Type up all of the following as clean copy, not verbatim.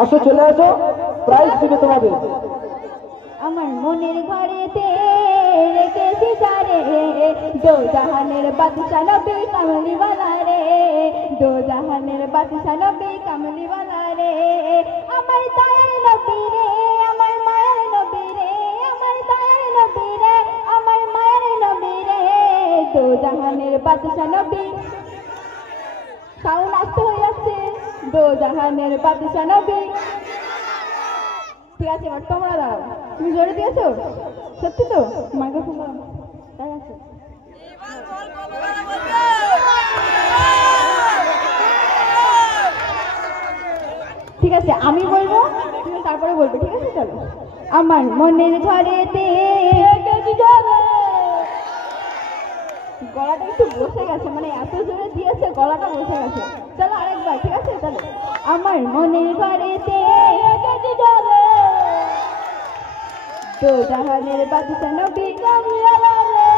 আসো চলে আসো, প্রাইজ দিবে তোমাদের। আমার মনের ঘরেতে রেখেছি যারে, দো জাহানের বাদশা নবী কামলিওয়ালা রে, দো জাহানের বাদশা নবী কামলিওয়ালা রে। আমার দয়ার নবী রে, আমার মায়ের নবী রে, আমার দয়ার নবী রে, আমার মায়ের নবী রে, দো জাহানের বাদশা নবী। সাউন্ড আসতে হয়ে যাচ্ছে, দো জাহানের বাদশা নবী। ঠিক আছে, এবার তোমরা দাঁড়াও। তুমি জোরে দিয়েছো? সত্যি তো? মাইক্রোফোন তাই আছে। ঠিক আছে, আমি বলবো, তুমি তারপরে বলবে। ঠিক আছে, চলো। আমার মনের ঘরেতে গলাটা একটু বসে গেছে, মানে এত জোরে দিয়েছে গলাটা বসে গেছে। চলো আরেকবার। ঠিক আছে, চলো। আমার মনের ঘরেতে দো জাহানের বাদশা নবী কামলিওয়ালা রে।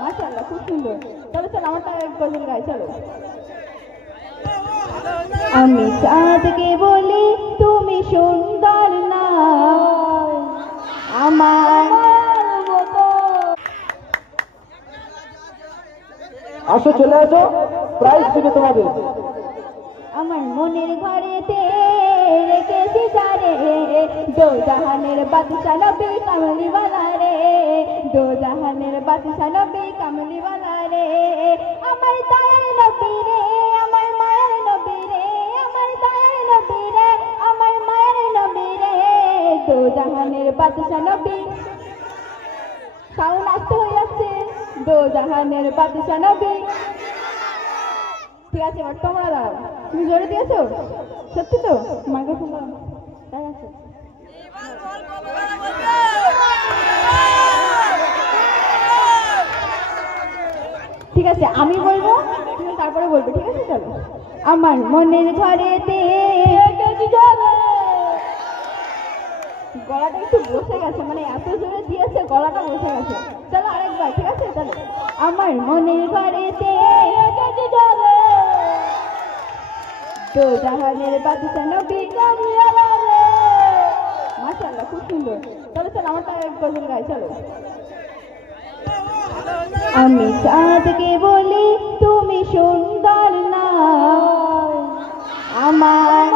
মাশাআল্লাহ, খুব সুন্দর। চলো চলো, আমারটা এক গজল গাই, চলো। আমি চাঁদকে বলি তুমি সুন্দর না, আমার মতো। আসো চলে আসো, প্রাইজ দিবে তোমাদের। আমার মনের ঘরেতে রেখেছি যারে, দো জাহানের বাদশা নবী কামলিওয়ালা রে, দো জাহানের বাদশা নবী কামলিওয়ালা রে। আমার দয়ার নবী রে, আমার মায়ের নবী রে, আমার দয়ার নবী রে, আমার মায়ের নবী রে, দো জাহানের বাদশা নবী। সাউন্ড আসতে হয়ে যাচ্ছে, দো জাহানের বাদশা নবী। ঠিক আছে, এবার তোমরা দাঁড়াও। তুমি জোরে দিয়েছো? সত্যি তো? মাইক্রোফোন তাই আছে। ঠিক আছে, আমি বলবো, তুমি তারপরে বলবে। ঠিক আছে, চলো। আমার মনের ঘরেতে গলাটা একটু বসে গেছে, মানে এত জোরে দিয়েছে গলাটা বসে গেছে। চলো আরেকবার। ঠিক আছে, চলো। আমার মনের ঘরেতে দো জাহানের বাদশা নবী কামলিওয়ালা রে। মাশাআল্লাহ, খুব সুন্দর। চলো চলো, আমারটা এক গজল গাই, চলো। আমি চাঁদকে বলি তুমি সুন্দর না, আমার